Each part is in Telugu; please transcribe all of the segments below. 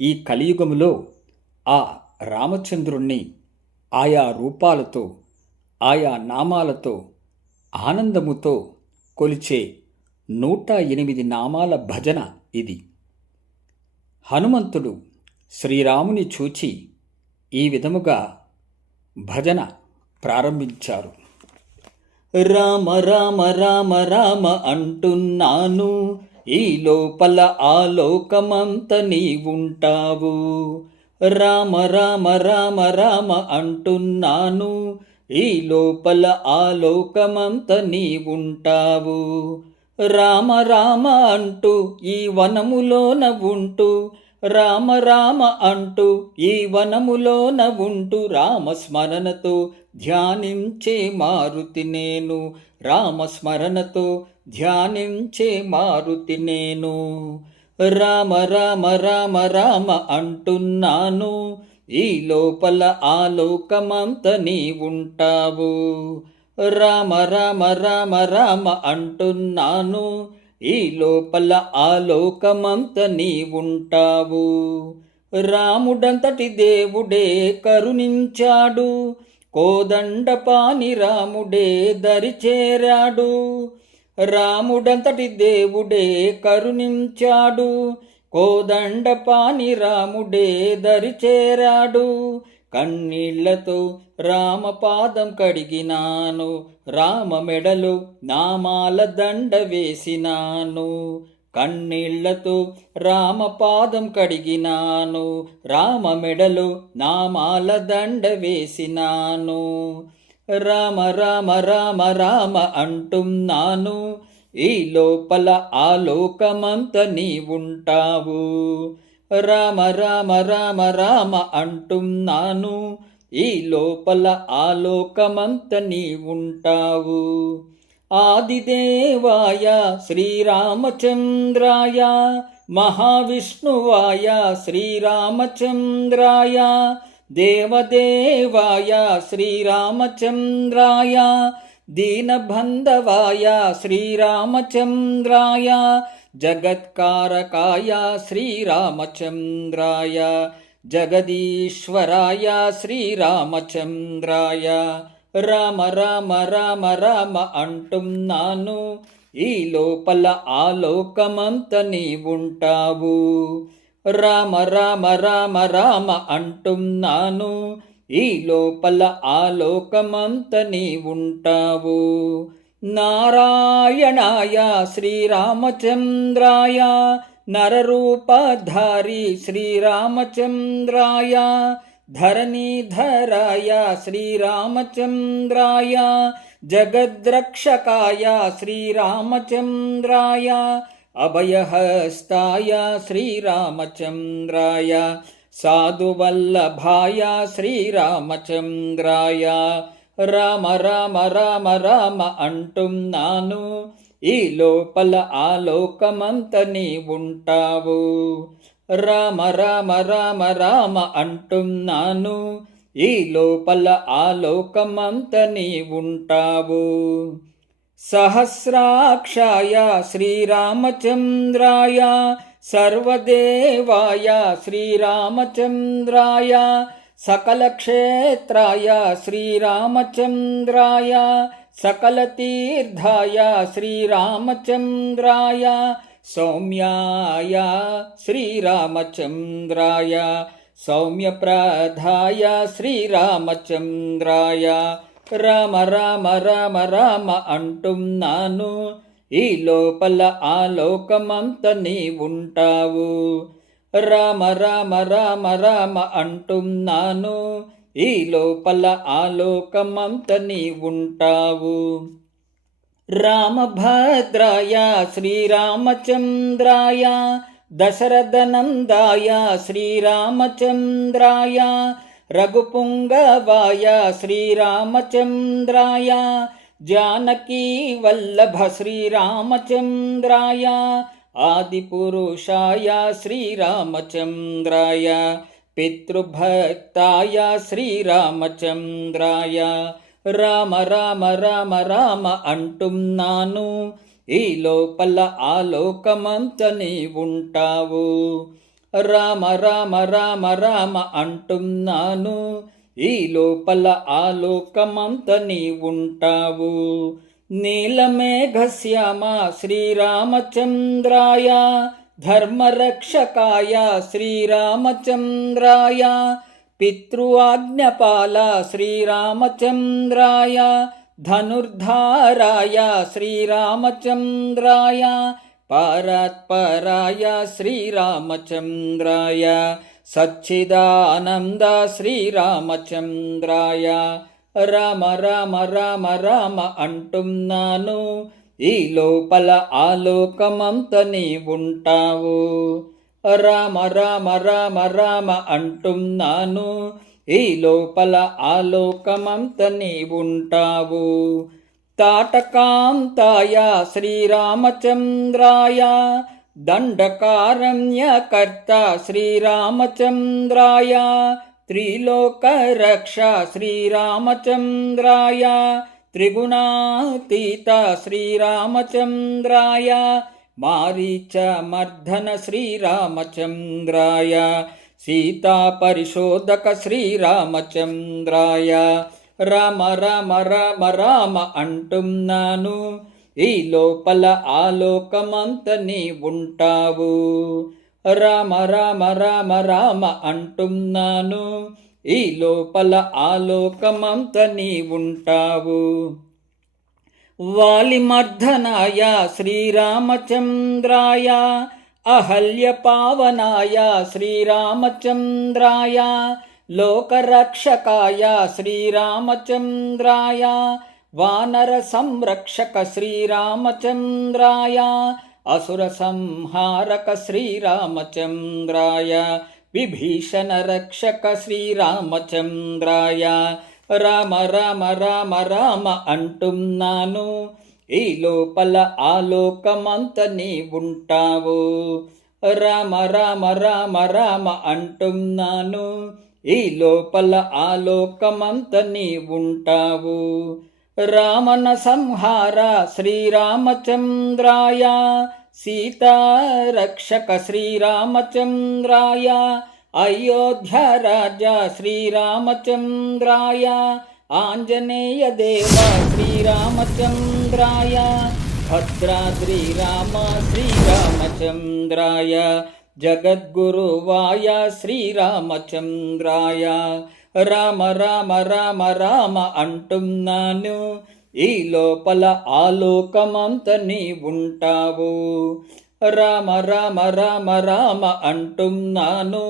ఈ కలియుగములో ఆ రామచంద్రుణ్ణి ఆయా రూపాలతో, ఆయా నామాలతో, ఆనందముతో కొలిచే 108 నామాల భజన ఇది. హనుమంతుడు శ్రీరాముని చూచి ఈ విధముగా భజన ప్రారంభించారు. రామ రామ రామ రామ అంటున్నాను, ఈ లోపల ఆలోకమంత నీవుంటావు. రామ రామ రామ రామ అంటున్నాను, ఈ లోపల ఆలోకమంత నీవుంటావు. రామ రామ అంటూ ఈ వనములోన ఉంటూ, రామ రామ అంటూ ఈ వనములోన ఉంటూ, రామస్మరణతో ధ్యానించే మారుతి నేను. రామస్మరణతో ధ్యానించే మారుతి నేను. రామ రామ రామ రామ అంటున్నాను, ఈ లోపల ఆలోకమంత నీవుంటావు. రామ రామ రామ రామ అంటున్నాను, ఈ లోపల ఆలోకమంత నీవుంటావు. రాముడంతటి దేవుడే కరుణించాడు, కోదండపాని రాముడే దరిచేరాడు. రాముడంతటి దేవుడే కరుణించాడు, కోదండపాని రాముడే దరిచేరాడు. కన్నీళ్లతో రామపాదం కడిగినాను, రామ మెడలో నామాల దండ వేసినాను. కన్నీళ్లతో రామపాదం కడిగినాను, రామ మెడలో నామాల దండ వేసినాను. రామ రామ రామ రామ అంటున్నాను, ఈ లోపల ఆలోకమంత నీవుంటావు. రామ రామ రామ రామ అంటున్నాను, ఈ లోపల ఆలోకమంత నీవుంటావు. ఆదిదేవాయ శ్రీరామచంద్రాయ, మహావిష్ణువాయ శ్రీరామచంద్రాయ, దేవదేవాయ శ్రీరామచంద్రాయ, దీనబంధవాయ శ్రీరామచంద్రాయ, జగత్కారకాయ శ్రీరామచంద్రాయ, జగదీశ్వరాయ శ్రీరామచంద్రాయ. రామ రామ రామ రామ అంటున్నాను, ఈ లోపల ఆలోకమంత నీవుంటావు. రామ రామ రామ రామ అంటున్నాను, ఈ లోపల ఆలోకమంత నీవుంటావు. నారాయణాయ శ్రీరామచంద్రాయ, నరరూపధారి శ్రీరామచంద్రాయ, ధరణీధరాయ శ్రీరామచంద్రాయ, జగద్రక్షకాయ శ్రీరామచంద్రాయ, అభయహస్తాయ శ్రీరామచంద్రాయ, సాధువల్లభాయ శ్రీరామచంద్రాయ. రామ రామ రామ రామ అంటున్నాను, ఈ లోపల ఆలోకమంత నీవుంటావు. రామ రామ రామ రామ అంటున్నాను, ఈ లోపల ఆలోకమంత నీవుంటావు. సహస్రాక్షాయ శ్రీరామచంద్రాయ, సర్వదేవాయ శ్రీరామచంద్రాయ, సకలక్షేత్రాయ శ్రీరామచంద్రాయ, సకలతీర్థాయ శ్రీరామచంద్రాయ, సౌమ్యాయ శ్రీరామచంద్రాయ, సౌమ్యప్రదాయ శ్రీరామచంద్రాయ. రామ రామ రామ రామ అంటున్నాను, ఈ లోపల ఆలోకమంత నీవుంటావు. రామ రామ రామ రామ అంటున్నాను, ఈ లోపల ఆలోకమంత నీవుంటావు. రామభద్రాయ శ్రీరామచంద్రాయ, దశరథనందాయ శ్రీరామచంద్రాయ, రఘుపుంగవాయ శ్రీరామచంద్రాయ, జానకీ వల్లభ శ్రీరామచంద్రాయ, ఆదిపురుషాయ శ్రీరామచంద్రాయ, పితృభక్తాయ శ్రీరామచంద్రాయ. రామ రామ రామ రామ అంటున్నాను, ఈ లోపల ఆలోకమంత నీవుంటావు. రామ రామ రామ రామ అంటున్నాను, ఈ లోపల ఆలోకమంత నీ ఉంటావు. నీలమేఘశ్యామ శ్రీరామచంద్రాయ ధర్మరక్షకాయ శ్రీరామచంద్రాయ పితృఆజ్ఞపాల శ్రీరామచంద్రాయ ధనుర్ధారాయ శ్రీరామచంద్రాయ పరాత్పరాయ శ్రీరామచంద్రాయ సచ్చిదానంద శ్రీరామచంద్రాయ రామ రామ రామ రామ అంటున్నాను, ఈ లోపల ఆలోకమంత నీ ఉంటావు. రామ రామ రామ రామ అంటున్నాను, ఈ లోపల ఆలోకమంత నీ ఉంటావు. తాటకాంతాయ శ్రీరామచంద్రాయ దండకారణ్యకర్త శ్రీరామచంద్రాయ త్రిలోకరక్ష శ్రీరామచంద్రాయ త్రిగుణాతీత శ్రీరామచంద్రాయ మారీచమర్దన శ్రీరామచంద్రాయ సీతాపరిశోధక శ్రీరామచంద్రాయ రామ రామ రామ రామ అంటున్నాను, ఈ లోపల ఆలోకమంత నీ ఉంటావు. రామ రామ రామ రామ అంటున్నాను, ఈ లోపల ఆలోకమంత నీ ఉంటావు. వాలిమర్దనాయ శ్రీరామచంద్రాయ అహల్యపావనాయ శ్రీరామచంద్రాయ లోకరక్షకాయ శ్రీరామచంద్రాయ వానర సంరక్షక శ్రీరామచంద్రాయ అసుర సంహారక శ్రీరామచంద్రాయ విభీషణ రక్షక శ్రీరామచంద్రాయ రామ రామ రామ రామ అంటున్నాను, ఈ లోపల ఆలోకమంత నీ ఉంటావు. రామ రామ రామ రామ అంటున్నాను, ఈ లోపల ఆలోకమంత నీ ఉంటావు. రామన సంహార శ్రీరామచంద్రాయ సీతారక్షక శ్రీరామచంద్రాయ అయోధ్య రాజా శ్రీరామచంద్రాయ ఆంజనేయ దేవ శ్రీరామచంద్రాయ భద్రాద్రి రామ శ్రీరామచంద్రాయ జగద్గురువాయ శ్రీరామచంద్రాయ రామ రామ రామ రామ అంటున్నాను, ఈ లోపల ఆలోకమంత నీ ఉంటావు. రామ రామ రామ రామ అంటున్నాను,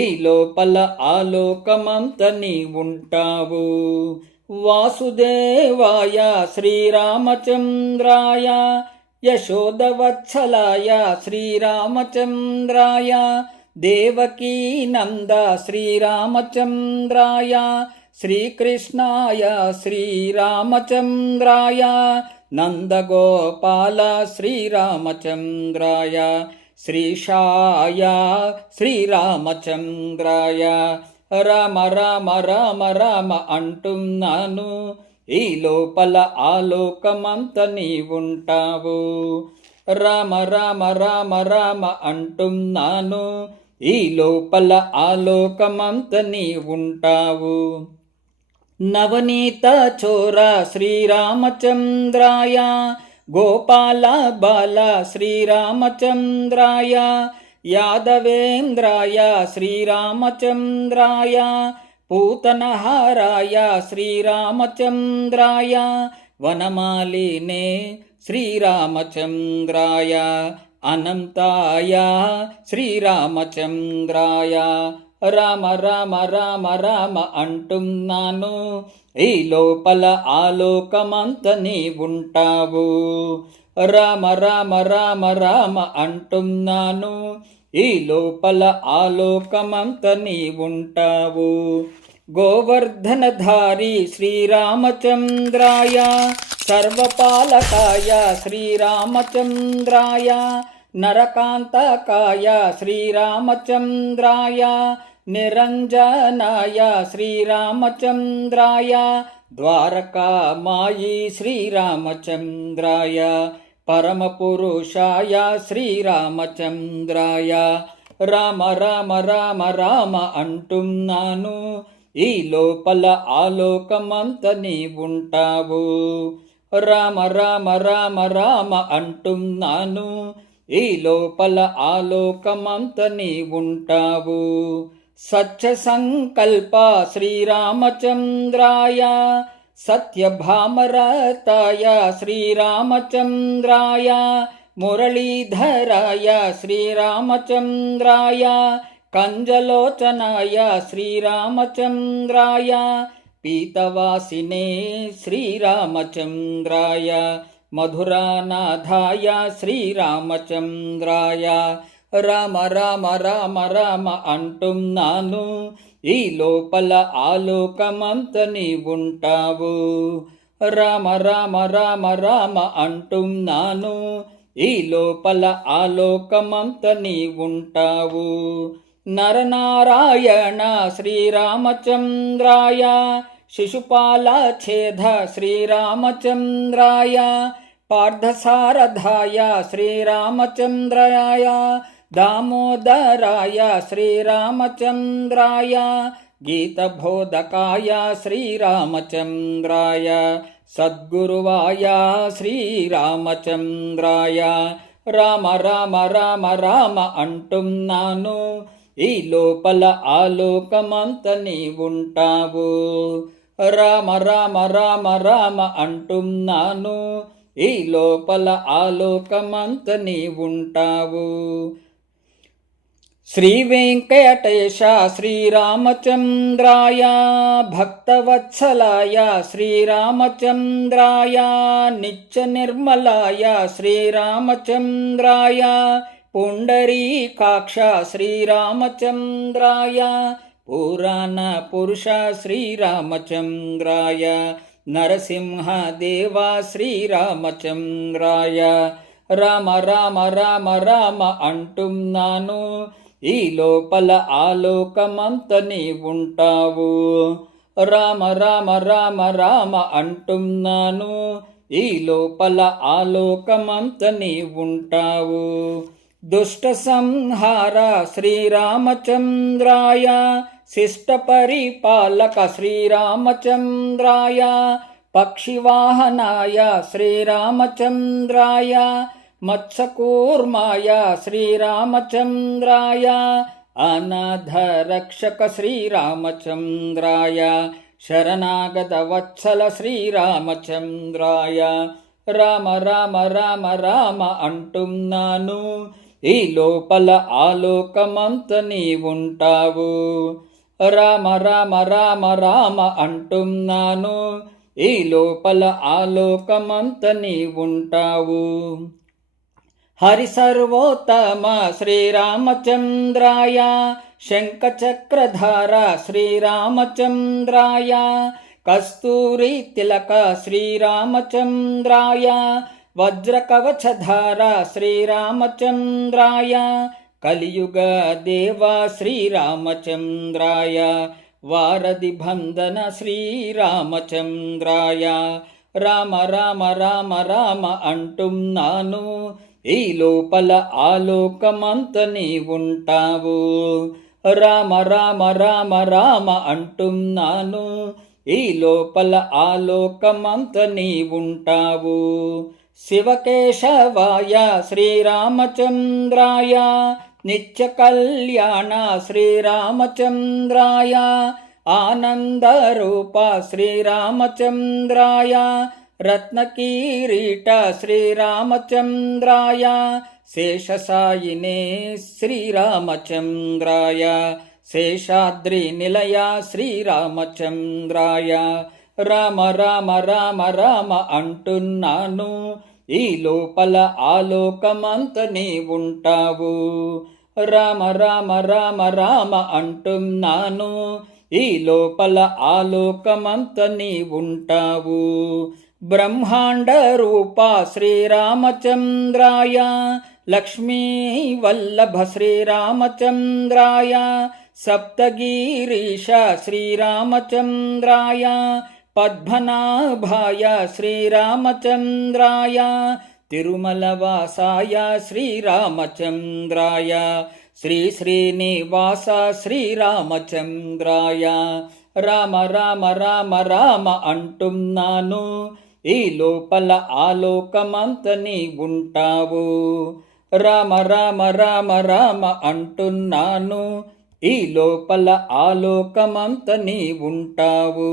ఈ లోపల ఆలోకమంత నీ ఉంటావు. వాసుదేవాయ శ్రీరామచంద్రాయ యశోదవత్సలాయ శ్రీరామచంద్రాయ దేవకీ నంద శ్రీరామచంద్రాయ శ్రీకృష్ణాయ శ్రీరామచంద్రాయ నందగోపాల శ్రీరామచంద్రాయ శ్రీశాయ శ్రీరామచంద్రాయ రామ రామ రామ రామ అంటున్నాను, ఈ లోపల ఆలోకమంత నీ ఉంటావు. రామ రామ రామ రామ అంటున్నాను, ఈ లోపల ఆలోకమంత నీ ఉంటావు. నవనీత చోర శ్రీరామచంద్రాయ గోపాల బాల శ్రీరామచంద్రాయ యాదవేంద్రాయ శ్రీరామచంద్రాయ పూతనహారాయ శ్రీరామచంద్రాయ వనమాలినే శ్రీరామచంద్రాయ అనంతాయ శ్రీరామచంద్రాయ రామ రామ రామ రామ అంటున్నాను, ఈ లోపల ఆలోకమంత నీ ఉంటావు. రామ రామ రామ రామ అంటున్నాను, ఈ లోపల ఆలోకమంత నీ ఉంటావు. గోవర్ధనధారి శ్రీరామచంద్రాయ సర్వపాలకాయ శ్రీరామచంద్రాయ నరకాంతకాయ శ్రీరామచంద్రాయ నిరంజనాయ శ్రీరామచంద్రాయ ద్వారకామాయి శ్రీరామచంద్రాయ పరమపురుషాయ శ్రీరామచంద్రాయ రామ రామ రామ రామ అంటున్నాను, ఈ లోపల ఆలోకమంత నీవుంటావు. రామ రామ రామ రామ అంటున్నాను, ఈ లోపల ఆలోకమంత నీవుంటావు. సత్య సంకల్ప శ్రీరామచంద్రాయ, సత్యభామరతాయ శ్రీరామచంద్రాయ, మురళీధరాయ శ్రీరామచంద్రాయ, కంజలోచనాయ శ్రీరామచంద్రాయ, పీతవాసినే శ్రీరామచంద్రాయ, మధురానాథాయ శ్రీరామచంద్రాయ. రామ రామ రామ రామ అంటున్నాను, ఈ లోపల ఆలోకమంత నీవుంటావు. రామ రామ రామ రామ అంటున్నాను, ఈ లోపల ఆలోకమంత నీవుంటావు. నరనారాయణ శ్రీరామచంద్రాయ, శిశుపాలఛేద శ్రీరామచంద్రాయ, పార్థసారథాయ శ్రీరామచంద్రాయ, దామోదరాయ శ్రీరామచంద్రాయ, గీతబోధకాయ శ్రీరామచంద్రాయ, సద్గురువాయ శ్రీరామచంద్రాయ. రామ రామ రామ రామ అంటున్నాను, ఈ లోపల ఆలోకమంత నీవుంటావు. రామ రామ రామ రామ అంటున్నాను, ఈ లోపల ఆలోకమంత నీవుంటావు. శ్రీ వెంకటేశ శ్రీరామచంద్రాయ, భక్తవత్సలాయ శ్రీరామచంద్రాయ, నిత్య నిర్మలాయ శ్రీరామచంద్రాయ, పుండరీకాక్ష శ్రీరామచంద్రాయ, పురాణ పురుష శ్రీరామచంద్రాయ, నరసింహదేవ శ్రీరామచంద్రాయ. రామ రామ రామ రామ అంటున్నాను, ఈ లోపల ఆలోకమంత నీవుంటావు. రామ రామ రామ రామ అంటున్నాను, ఈ లోపల ఆలోకమంత నీవుంటావు. దుష్ట సంహార శ్రీరామచంద్రాయ, శిష్ట పరిపాలక శ్రీరామచంద్రాయ, పక్షివాహనాయ శ్రీరామచంద్రాయ, మత్స్యకూర్మాయ శ్రీరామచంద్రాయ, అనాథరక్షక శ్రీరామచంద్రాయ, శరణాగత వత్సల శ్రీరామచంద్రాయ. రామ రామ రామ రామ అంటున్నాను, ఈ లోపల ఆలోకమంత నీవుంటావు. రామ రామ రామ రామ అంటున్నాను, ఈ లోపల ఆలోకమంత నీవుంటావు. హరి సర్వోత్తమ శ్రీరామచంద్రాయ, శంఖచక్రధార శ్రీరామచంద్రాయ, కస్తూరి తిలక శ్రీరామచంద్రాయ, వజ్రకవచధార శ్రీరామచంద్రాయ, కలియుగ దేవ శ్రీరామచంద్రాయ, వారధి బంధన శ్రీరామచంద్రాయ. రామ రామ రామ రామ అంటున్నాను, ఈ లోపల ఆలోకమంత నీవుంటావు. రామ రామ రామ రామ అంటున్నాను, ఈ లోపల ఆలోకమంత నీవుంటావు. శివకేశవాయ శ్రీరామచంద్రాయ, నిత్య కళ్యాణ శ్రీరామచంద్రాయ, ఆనందరూప శ్రీరామచంద్రాయ, రత్నకిరీట శ్రీరామచంద్రాయ, శేషసాయినే శ్రీరామచంద్రాయ, శేషాద్రి నిలయ శ్రీరామచంద్రాయ. రామ రామ రామ రామ అంటున్నాను, ఈ లోపల ఆలోకమంత నీవుంటావు. రామ రామ రామ రామ అంటున్నాను, ఈ లోపల ఆలోకమంత నీవుంటావు. బ్రహ్మాండ రూప శ్రీరామచంద్రాయ, లక్ష్మీ వల్లభ శ్రీరామచంద్రాయ, సప్తగిరీశ శ్రీరామచంద్రాయ, పద్మనాభాయ శ్రీరామచంద్రాయ, తిరుమలవాసాయ శ్రీరామచంద్రాయ, శ్రీ శ్రీనివాస శ్రీరామచంద్రాయ రామ రామ రామ రామ అంటున్నాను, ఈ లోపల ఆలోకమంత నీ ఉంటావు. రామ రామ రామ రామ అంటున్నాను, ఈ లోపల ఆలోకమంత నీ ఉంటావు.